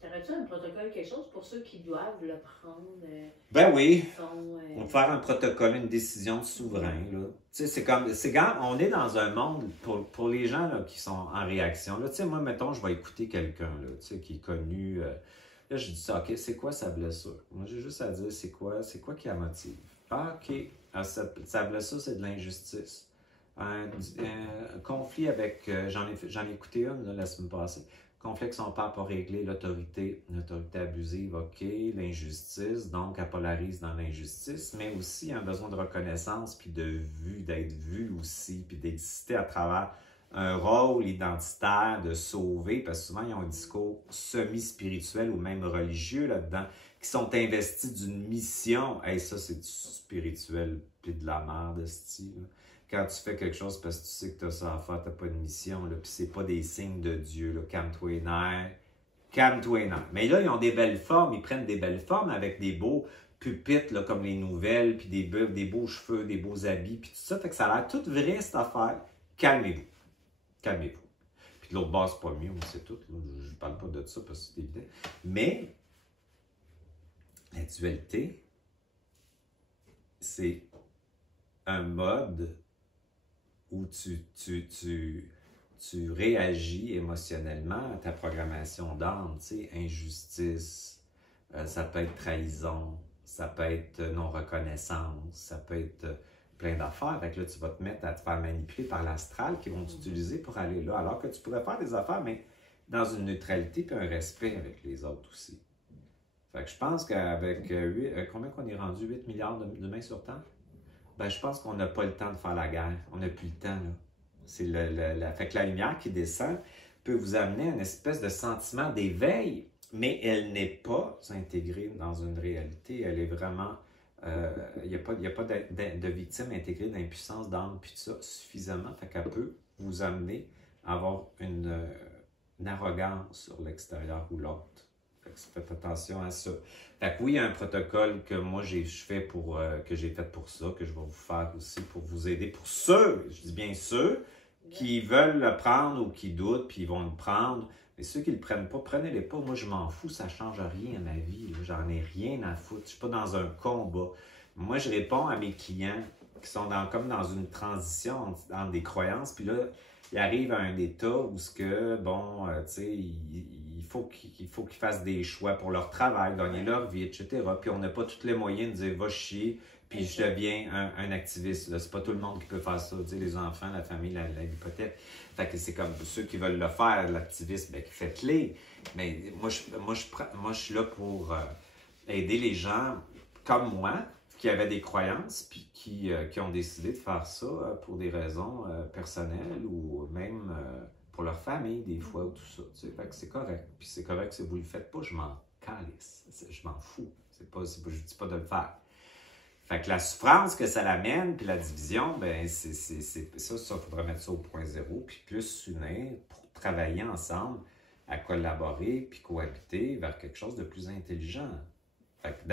T'aurais-tu un protocole, quelque chose pour ceux qui doivent le prendre? Ben oui. On peut faire un protocole, une décision de souverain. Là. C'est quand on est dans un monde, pour les gens là, qui sont en réaction. Là, moi, mettons, je vais écouter quelqu'un qui est connu. Là, je dis ça, OK, c'est quoi sa blessure? Moi, j'ai juste à dire, c'est quoi qui la motive? OK, sa blessure, c'est de l'injustice. Un conflit avec, j'en ai écouté une là, la semaine passée. conflit avec son père pas réglé, l'autorité abusive, ok, l'injustice, donc elle polarise dans l'injustice, mais aussi un besoin de reconnaissance, puis de vue, d'être vu aussi, puis d'exister à travers un rôle identitaire, de sauver, parce que souvent ils ont un discours semi-spirituel ou même religieux là-dedans, qui sont investis d'une mission. Hey, ça, c'est du spirituel, puis de la merde, style. Quand tu fais quelque chose parce que tu sais que tu as ça à faire, tu n'as pas de mission, là, puis c'est pas des signes de Dieu, là, calme-toi les nerfs, calme-toi les nerfs. Mais là, ils ont des belles formes, ils prennent des belles formes avec des beaux pupitres, là, comme les nouvelles, puis des beaux cheveux, des beaux habits, puis tout ça, fait que ça a l'air tout vrai, cette affaire. Calmez-vous. Calmez-vous. Puis de l'autre bord, c'est pas mieux, c'est tout. Là. Je ne parle pas de ça parce que c'est évident. Mais la dualité, c'est un mode où tu réagis émotionnellement à ta programmation d'âme, tu sais, injustice, ça peut être trahison, ça peut être non-reconnaissance, ça peut être plein d'affaires. Fait que là, tu vas te mettre à te faire manipuler par l'astral qui vont t'utiliser pour aller là, alors que tu pourrais faire des affaires, mais dans une neutralité et un respect avec les autres aussi. Fait que je pense qu'avec combien qu'on est rendu? 8 milliards d'humains sur Terre? Ben, je pense qu'on n'a pas le temps de faire la guerre. On n'a plus le temps, là. C'est fait que la lumière qui descend peut vous amener à une espèce de sentiment d'éveil, mais elle n'est pas intégrée dans une réalité. Elle est vraiment... Il n'y a pas de victime intégrée d'impuissance, d'âme, puis tout ça, suffisamment. Fait qu'elle peut vous amener à avoir une arrogance sur l'extérieur ou l'autre. Faites attention à ça. Fait que oui, il y a un protocole que moi que j'ai fait pour ça, que je vais vous faire aussi pour vous aider. Pour ceux, je dis bien ceux, qui veulent le prendre ou qui doutent, puis ils vont le prendre. Mais ceux qui ne le prennent pas, prenez-les pas. Moi, je m'en fous, ça ne change rien à ma vie. J'en ai rien à foutre. Je ne suis pas dans un combat. Moi, je réponds à mes clients qui sont comme dans une transition entre des croyances. Puis là, ils arrivent à un état où tu sais, il faut qu'ils fassent des choix pour leur travail, gagner leur vie, etc. Puis on n'a pas tous les moyens de dire « va chier », puis je deviens un activiste. C'est pas tout le monde qui peut faire ça, tu sais, les enfants, la famille, l'hypothèque. Fait que c'est comme ceux qui veulent le faire, l'activiste, bien, faites-les. Mais moi, je suis là pour aider les gens comme moi, qui avaient des croyances, puis qui ont décidé de faire ça pour des raisons personnelles ou même pour leur famille, des fois, ou tout ça. Tu sais, fait que c'est correct. Puis c'est correct si vous ne le faites pas, je m'en calisse. Je m'en fous. Je ne dis pas de le faire. Fait que la souffrance que ça l'amène, puis la division, ben ça, il faudrait mettre ça au point zéro, puis plus s'unir pour travailler ensemble, à collaborer, puis cohabiter vers quelque chose de plus intelligent. Fait que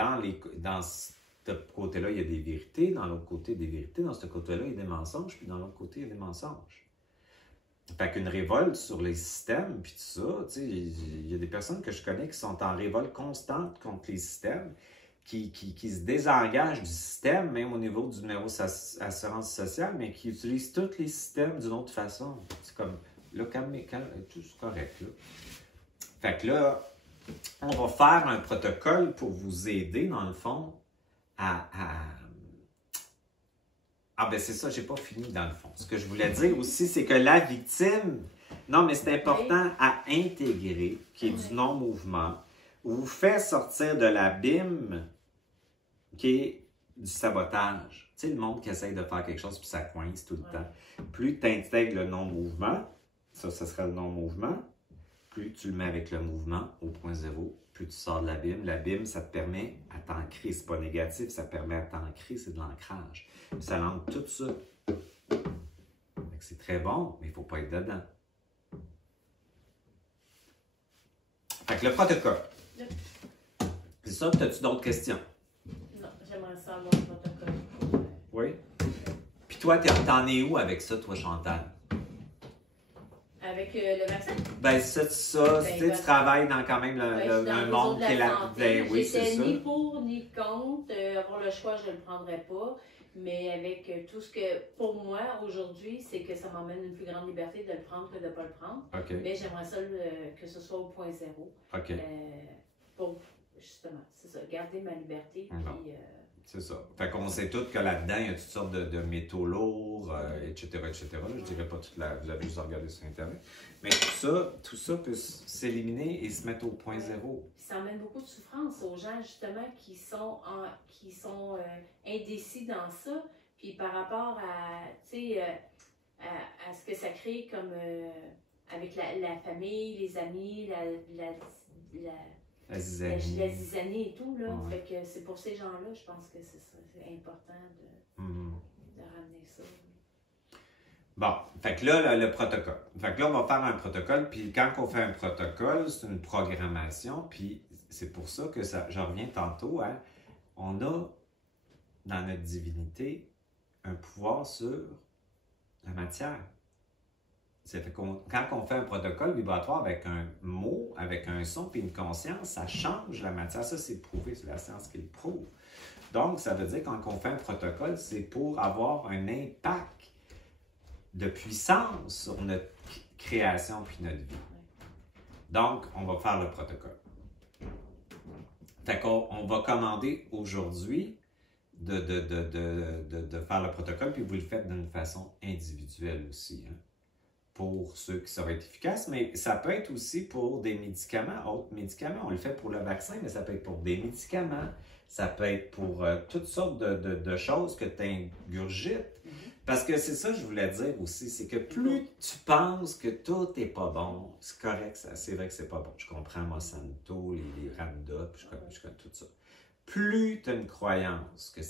dans ce côté-là, il y a des vérités, dans l'autre côté, des vérités, dans ce côté-là, il y a des mensonges, puis dans l'autre côté, il y a des mensonges. Fait qu'une révolte sur les systèmes, puis tout ça, tu sais, il y a des personnes que je connais qui sont en révolte constante contre les systèmes, qui se désengagent du système, même au niveau du numéro assurance sociale, mais qui utilisent tous les systèmes d'une autre façon. C'est comme, là, tout c'est correct, là. Fait que là, on va faire un protocole pour vous aider, dans le fond, Ah ben c'est ça, j'ai pas fini dans le fond. Ce que je voulais dire aussi, c'est que la victime, non mais c'est important à intégrer, qui est du non-mouvement, vous fait sortir de l'abîme qui est du sabotage. Tu sais, le monde qui essaye de faire quelque chose puis ça coince tout le temps. Plus tu intègres le non-mouvement, ça sera le non-mouvement, plus tu le mets avec le mouvement au point zéro, plus tu sors de l'abîme. L'abîme, ça te permet à t'ancrer. C'est pas négatif, ça permet à t'ancrer, c'est de l'ancrage. Ça l'ancre tout ça. C'est très bon, mais il ne faut pas être dedans. Fait que le protocole. C'est ça, as-tu d'autres questions? Non, j'aimerais savoir le protocole. Oui? Puis toi, t'en es où avec ça, toi, Chantal? Avec le vaccin? Ben, c'est ça. Tu travailles dans quand même un monde qui est la... Ben, oui, c'est ça. J'étais ni pour ni contre. Avoir le choix, je ne le prendrais pas. Mais avec tout ce que, pour moi, aujourd'hui, c'est que ça m'emmène une plus grande liberté de le prendre que de ne pas le prendre. Okay. Mais j'aimerais ça que ce soit au point zéro. OK. Pour, justement, c'est ça, garder ma liberté. Puis, C'est ça. Fait qu'on sait tous que là-dedans, il y a toutes sortes de métaux lourds, etc., etc. Là, je dirais pas toute la... Vous avez juste regardé sur Internet. Mais tout ça peut s'éliminer et se mettre au point zéro. Ça emmène beaucoup de souffrance aux gens, justement, qui sont indécis dans ça. Puis par rapport à, tu sais, à ce que ça crée comme avec la famille, les amis, la zizanie et tout, là. Ouais. Fait que c'est pour ces gens-là, je pense que c'est important de ramener ça. Bon, fait que là, le protocole. Fait que là, on va faire un protocole, puis quand on fait un protocole, c'est une programmation, puis c'est pour ça que je reviens tantôt, hein, on a dans notre divinité un pouvoir sur la matière. Ça fait quand on fait un protocole vibratoire avec un mot, avec un son, puis une conscience, ça change la matière. Ça, c'est prouvé, c'est la science qui le prouve. Donc, ça veut dire que quand on fait un protocole, c'est pour avoir un impact de puissance sur notre création puis notre vie. Donc, on va faire le protocole. Fait qu'on va commander aujourd'hui de faire le protocole, puis vous le faites d'une façon individuelle aussi, hein, pour ceux qui ça va être efficace, mais ça peut être aussi pour des médicaments, autres médicaments. On le fait pour le vaccin, mais ça peut être pour des médicaments, ça peut être pour toutes sortes de choses que tu ingurgites. Parce que c'est ça que je voulais dire aussi, c'est que plus tu penses que tout n'est pas bon, c'est correct, c'est vrai que c'est pas bon. Je comprends Monsanto, les Roundup, je connais tout ça. Plus tu as une croyance que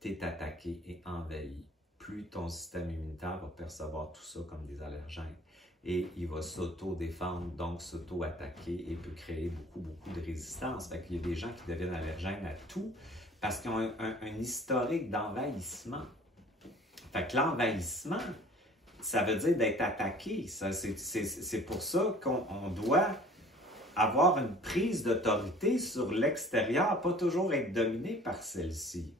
tu es attaqué et envahi, plus ton système immunitaire va percevoir tout ça comme des allergènes. Et il va s'auto-défendre, donc s'auto-attaquer et peut créer beaucoup de résistance. Fait qu'il y a des gens qui deviennent allergènes à tout parce qu'ils ont un historique d'envahissement. Fait que l'envahissement, ça veut dire d'être attaqué. C'est pour ça qu'on doit avoir une prise d'autorité sur l'extérieur, pas toujours être dominé par celle-ci.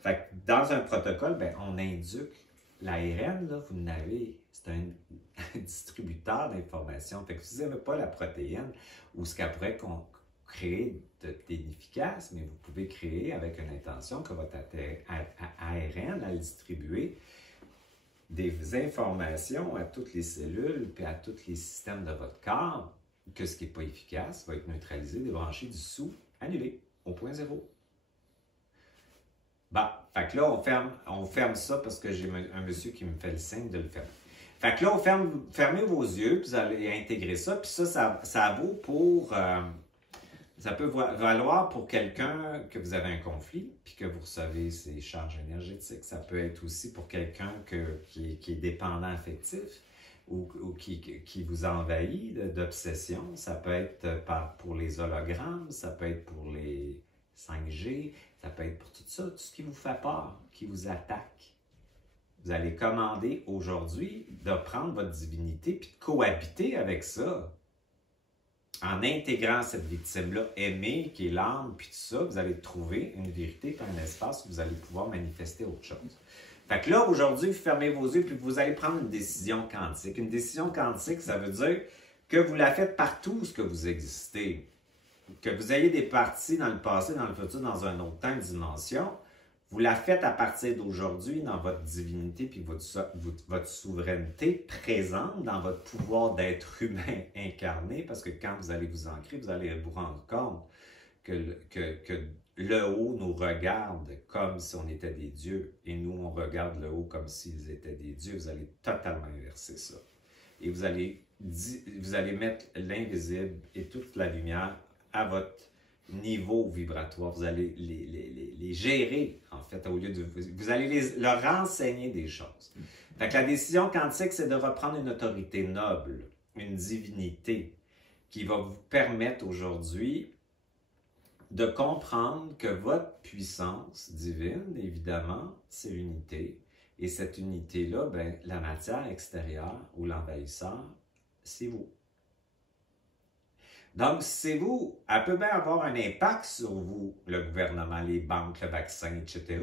Fait que dans un protocole, ben, on induque l'ARN, là, vous n'avez, c'est un distributeur d'informations. Fait que si vous n'avez pas la protéine ou ce qu'elle pourrait créer d'inefficace, mais vous pouvez créer avec une intention que votre ARN a distribuer des informations à toutes les cellules et à tous les systèmes de votre corps que ce qui n'est pas efficace va être neutralisé, débranché, dissous, annulé, au point zéro. Bon, fait que là, on ferme ça parce que j'ai un monsieur qui me fait le signe de le fermer. Fait que là, fermez vos yeux, puis vous allez intégrer ça, puis ça vaut pour... ça peut valoir pour quelqu'un que vous avez un conflit, puis que vous recevez ses charges énergétiques. Ça peut être aussi pour quelqu'un qui est dépendant affectif ou qui vous envahit d'obsession. Ça peut être pour les hologrammes, ça peut être pour les 5G, ça peut être pour tout ça, tout ce qui vous fait peur, qui vous attaque. Vous allez commander aujourd'hui de prendre votre divinité puis de cohabiter avec ça. En intégrant cette victime-là aimée, qui est l'âme, puis tout ça, vous allez trouver une vérité, puis un espace où vous allez pouvoir manifester autre chose. Fait que là, aujourd'hui, vous fermez vos yeux, puis vous allez prendre une décision quantique. Une décision quantique, ça veut dire que vous la faites partout où vous existez. Que vous ayez des parties dans le passé, dans le futur, dans un autre temps, une dimension, vous la faites à partir d'aujourd'hui dans votre divinité puis votre souveraineté présente dans votre pouvoir d'être humain incarné, parce que quand vous allez vous ancrer, vous allez vous rendre compte que le haut nous regarde comme si on était des dieux et nous, on regarde le haut comme s'ils étaient des dieux. Vous allez totalement inverser ça. Et vous allez mettre l'invisible et toute la lumière à votre niveau vibratoire. Vous allez les gérer, en fait, au lieu de... Vous allez leur renseigner des choses. Fait que la décision quantique, c'est de reprendre une autorité noble, une divinité, qui va vous permettre aujourd'hui de comprendre que votre puissance divine, évidemment, c'est l'unité. Et cette unité-là, ben, la matière extérieure ou l'envahisseur, c'est vous. Donc, c'est vous, elle peut bien avoir un impact sur vous, le gouvernement, les banques, le vaccin, etc.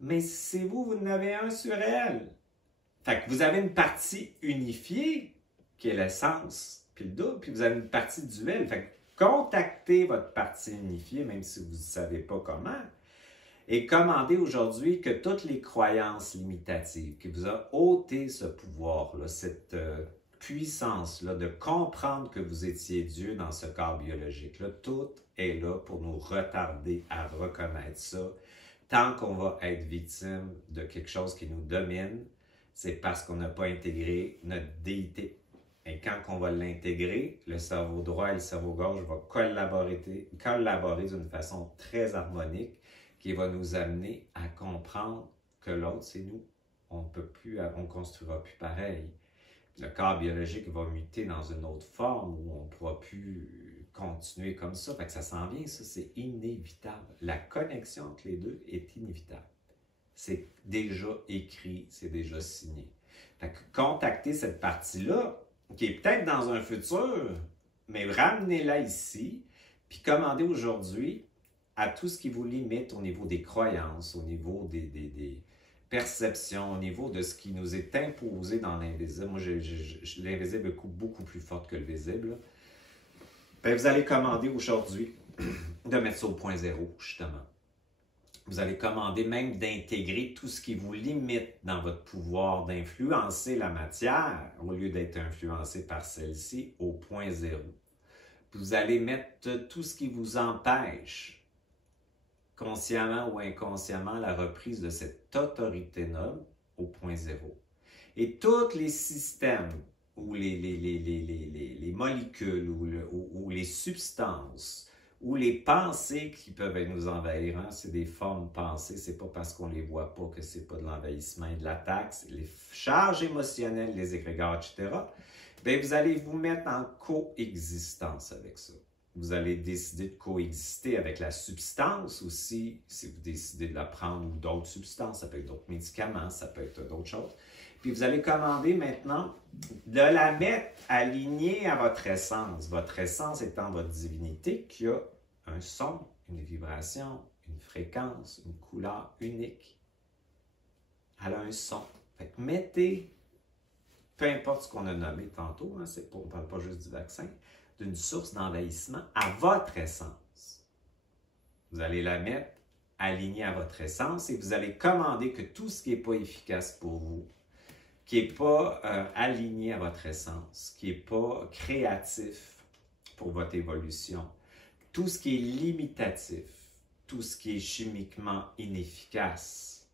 Mais c'est vous, vous en avez un sur elle. Fait que vous avez une partie unifiée, qui est l'essence, puis le double, puis vous avez une partie duelle. Fait que contactez votre partie unifiée, même si vous ne savez pas comment, Et commandez aujourd'hui que toutes les croyances limitatives qui vous ont ôté ce pouvoir-là, cette puissance-là de comprendre que vous étiez Dieu dans ce corps biologique-là, tout est là pour nous retarder à reconnaître ça. Tant qu'on va être victime de quelque chose qui nous domine, c'est parce qu'on n'a pas intégré notre déité. Et quand on va l'intégrer, le cerveau droit et le cerveau gauche vont collaborer d'une façon très harmonique qui va nous amener à comprendre que l'autre, c'est nous. On ne construira plus pareil. Le corps biologique va muter dans une autre forme où on ne pourra plus continuer comme ça. Fait que ça s'en vient, ça, c'est inévitable. La connexion entre les deux est inévitable. C'est déjà écrit, c'est déjà signé. Fait que contactez cette partie-là, qui est peut-être dans un futur, mais ramenez-la ici, puis commandez aujourd'hui à tout ce qui vous limite au niveau des croyances, au niveau des perceptions, au niveau de ce qui nous est imposé dans l'invisible. Moi, l'invisible est beaucoup plus forte que le visible. Bien, vous allez commander aujourd'hui de mettre ça au point zéro, justement. Vous allez commander même d'intégrer tout ce qui vous limite dans votre pouvoir d'influencer la matière, au lieu d'être influencé par celle-ci, au point zéro. Vous allez mettre tout ce qui vous empêche, consciemment ou inconsciemment, la reprise de cette autorité noble au point zéro. Et tous les systèmes ou les molécules ou les substances ou les pensées qui peuvent nous envahir, hein, c'est des formes pensées, c'est pas parce qu'on les voit pas que c'est pas de l'envahissement et de l'attaque, c'est les charges émotionnelles, les égrégores, etc. Bien, vous allez vous mettre en coexistence avec ça. Vous allez décider de coexister avec la substance aussi, si vous décidez de la prendre ou d'autres substances, ça peut être d'autres médicaments, ça peut être d'autres choses. Puis vous allez commander maintenant de la mettre alignée à votre essence étant votre divinité qui a un son, une vibration, une fréquence, une couleur unique. Elle a un son. Fait que mettez, peu importe ce qu'on a nommé tantôt, hein, on ne parle pas juste du vaccin, d'une source d'envahissement à votre essence. Vous allez la mettre alignée à votre essence et vous allez commander que tout ce qui n'est pas efficace pour vous, qui n'est pas aligné à votre essence, qui n'est pas créatif pour votre évolution, tout ce qui est limitatif, tout ce qui est chimiquement inefficace,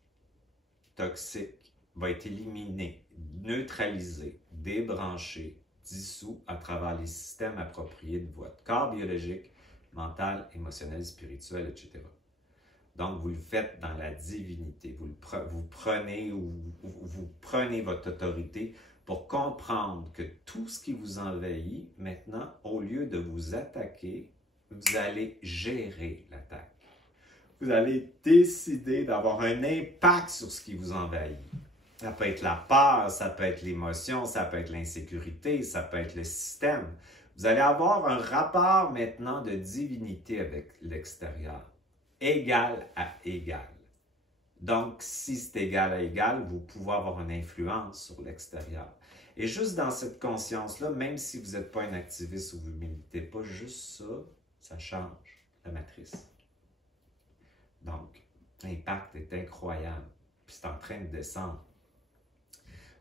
toxique, va être éliminé, neutralisé, débranché, dissous à travers les systèmes appropriés de votre corps biologique, mental, émotionnel, spirituel, etc. Donc, vous le faites dans la divinité. Vous prenez votre autorité pour comprendre que tout ce qui vous envahit, maintenant, au lieu de vous attaquer, vous allez gérer l'attaque. Vous allez décider d'avoir un impact sur ce qui vous envahit. Ça peut être la peur, ça peut être l'émotion, ça peut être l'insécurité, ça peut être le système. Vous allez avoir un rapport maintenant de divinité avec l'extérieur, égal à égal. Donc, si c'est égal à égal, vous pouvez avoir une influence sur l'extérieur. Et juste dans cette conscience-là, même si vous n'êtes pas un activiste ou vous ne militez pas, juste ça, ça change la matrice. Donc, l'impact est incroyable, puis c'est en train de descendre.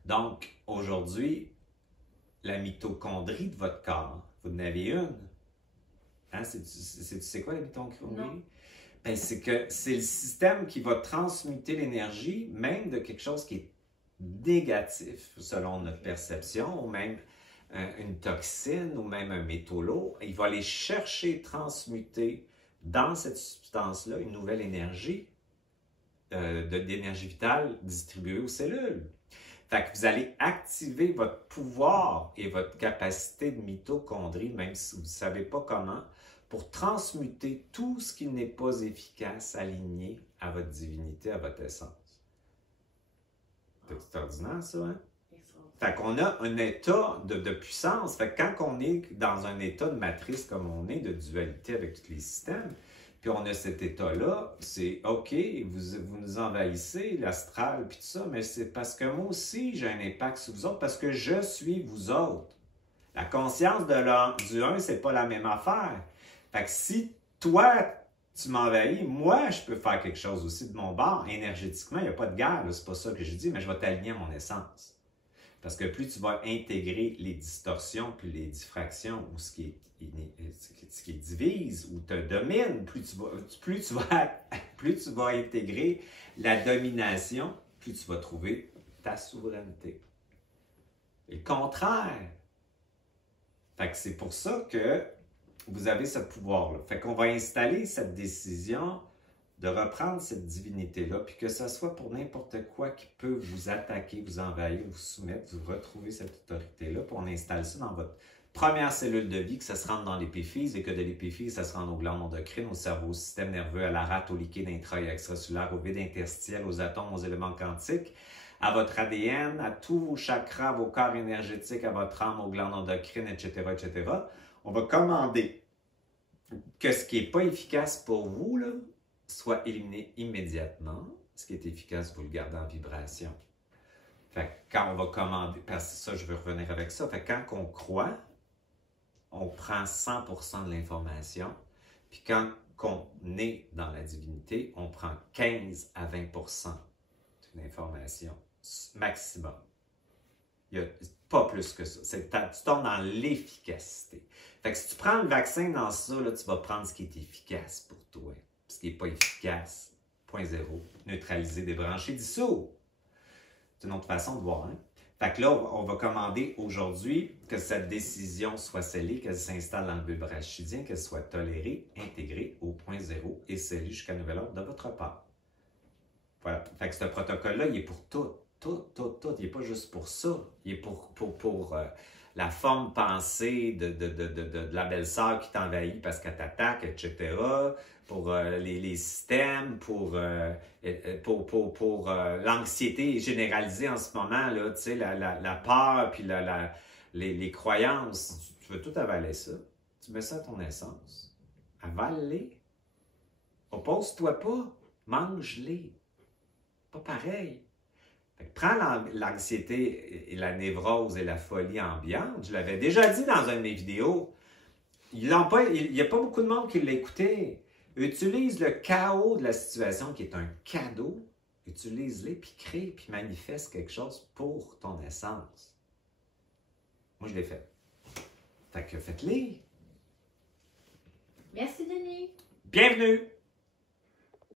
Donc, aujourd'hui, la mitochondrie de votre corps, vous en avez une. Hein? Tu sais quoi la mitochondrie? Non. Ben, c'est que c'est le système qui va transmuter l'énergie, même de quelque chose qui est négatif, selon notre perception, ou même une toxine, ou même un métaux lourd. Il va aller chercher, transmuter dans cette substance-là une nouvelle énergie, d'énergie vitale distribuée aux cellules. Fait que vous allez activer votre pouvoir et votre capacité de mitochondrie, même si vous ne savez pas comment, pour transmuter tout ce qui n'est pas efficace, aligné à votre divinité, à votre essence. C'est extraordinaire, ça, hein? Fait qu'on a un état de puissance. Fait que quand on est dans un état de matrice comme on est, de dualité avec tous les systèmes, puis on a cet état-là, c'est OK, vous nous envahissez, l'astral, puis tout ça, mais c'est parce que moi aussi, j'ai un impact sur vous autres, parce que je suis vous autres. La conscience du un, c'est pas la même affaire. Fait que si toi, tu m'envahis, moi, je peux faire quelque chose aussi de mon bord. Énergétiquement, il n'y a pas de guerre, c'est pas ça que je dis, mais je vais t'aligner à mon essence. Parce que plus tu vas intégrer les distorsions, puis les diffractions, ou ce qui divise, ou te domine, plus tu vas intégrer la domination, plus tu vas trouver ta souveraineté. Et le contraire. Fait que c'est pour ça que vous avez ce pouvoir-là. Fait qu'on va installer cette décision de reprendre cette divinité-là, puis que ce soit pour n'importe quoi qui peut vous attaquer, vous envahir, vous soumettre, vous retrouver cette autorité-là, puis on installe ça dans votre première cellule de vie, que ça se rende dans l'épiphyse, et que de l'épiphyse, ça se rende aux glandes endocrines, au cerveau, au système nerveux, à la rate, au liquide intra- et extracellulaire, au vide interstitiel, aux atomes, aux éléments quantiques, à votre ADN, à tous vos chakras, vos corps énergétiques, à votre âme, aux glandes endocrines, etc., etc. On va commander que ce qui n'est pas efficace pour vous, là, soit éliminé immédiatement. Ce qui est efficace, vous le gardez en vibration. Fait que quand on va commander, parce que ça, je veux revenir avec ça, fait que quand on croit, on prend 100% de l'information, puis quand on est dans la divinité, on prend 15 à 20% de l'information maximum. Il n'y a pas plus que ça. Tu tombes dans l'efficacité. Fait que si tu prends le vaccin dans ça, là, tu vas prendre ce qui est efficace pour toi. Ce qui n'est pas efficace, 0.0, neutraliser, débrancher, dissoudre. C'est une autre façon de voir. Hein? Fait que là, on va commander aujourd'hui que cette décision soit scellée, qu'elle s'installe dans le bulbe rachidien, qu'elle soit tolérée, intégrée au 0.0 et scellée jusqu'à nouvel ordre de votre part. Voilà. Fait que ce protocole-là, il est pour tout. Tout. Il n'est pas juste pour ça. Il est pour la forme pensée de la belle-sœur qui t'envahit parce qu'elle t'attaque, etc. Pour les systèmes, pour l'anxiété généralisée en ce moment, là, tu sais, la peur, puis les croyances. Tu veux tout avaler ça. Tu mets ça à ton essence. Avale-les. Oppose-toi pas. Mange-les. Pas pareil. Prends l'anxiété et la névrose et la folie ambiante. Je l'avais déjà dit dans une de mes vidéos. Il n'y a pas beaucoup de monde qui l'a écouté. Utilise le chaos de la situation qui est un cadeau. Utilise-les, puis crée, puis manifeste quelque chose pour ton essence. Moi, je l'ai fait. Fait que faites-les. Merci, Denis. Bienvenue.